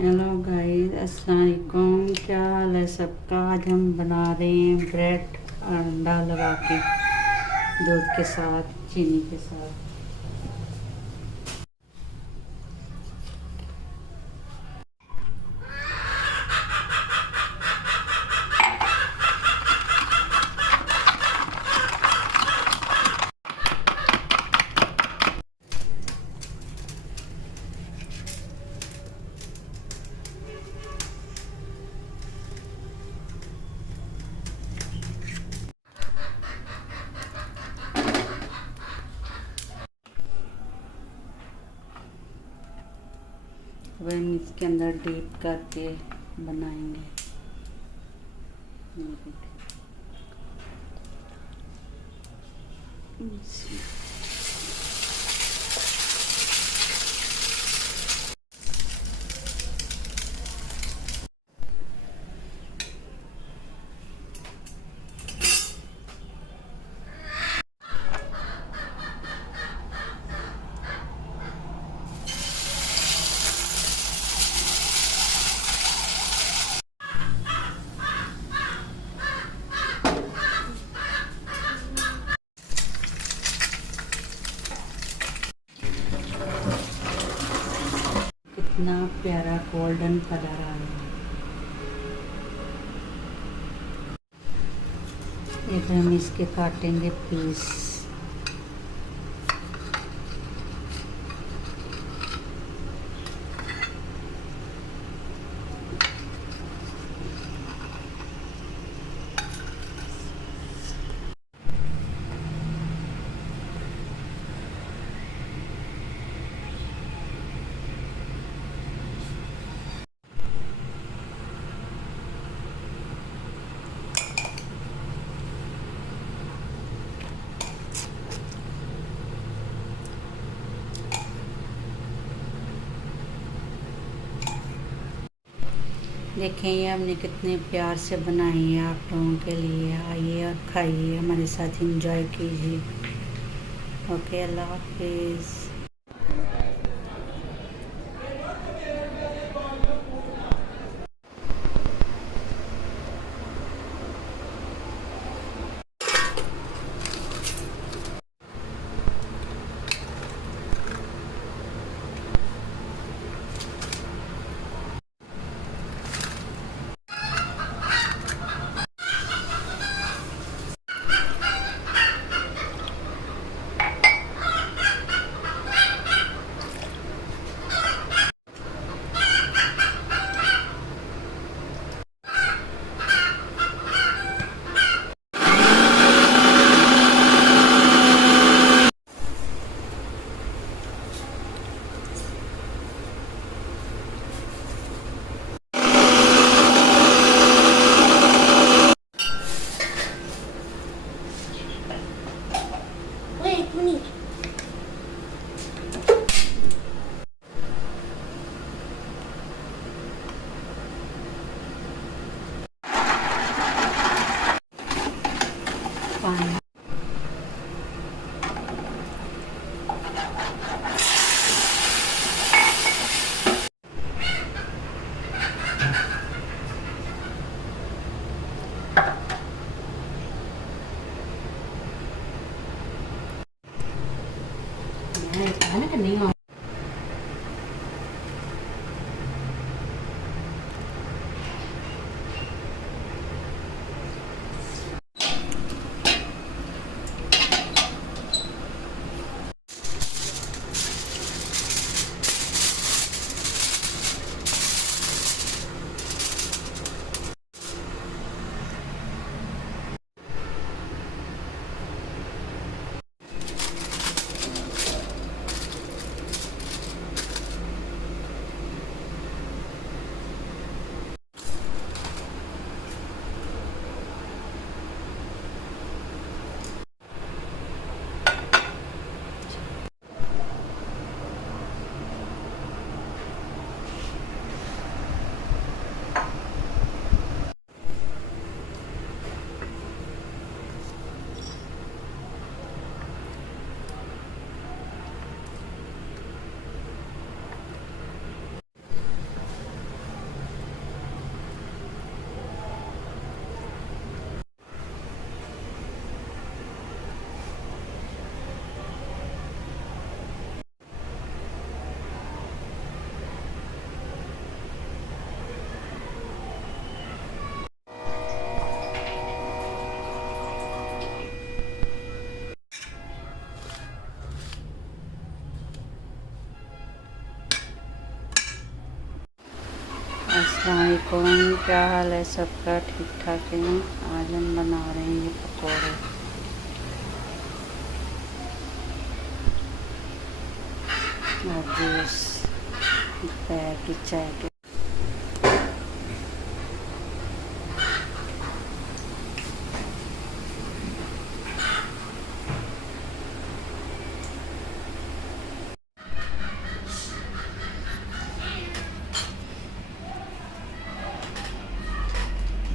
Hello guys, अस्सलाम वालेकुम। क्या हाल है सबका। आज हम बना रहे हैं ब्रेड और अंडा लगा के दूध के साथ, चीनी के साथ। अब हम इसके अंदर डीप करके बनाएंगे। कितना प्यारा गोल्डन कलर आया है। एक हम इसके काटेंगे पीस। देखें, ये हमने कितने प्यार से बनाई है आप लोगों के लिए। आइए और खाइए, हमारे साथ एंजॉय कीजिए। ओके, अल्लाह हाफिज़। Wait, Monique. पानी खाने का नहीं हो। अस्सलामुअलैकुम, क्या हाल है सबका? ठीक ठाक है ना? आज हम बना रहे हैं ये पकौड़े। और जूस, दोपहर की चाय के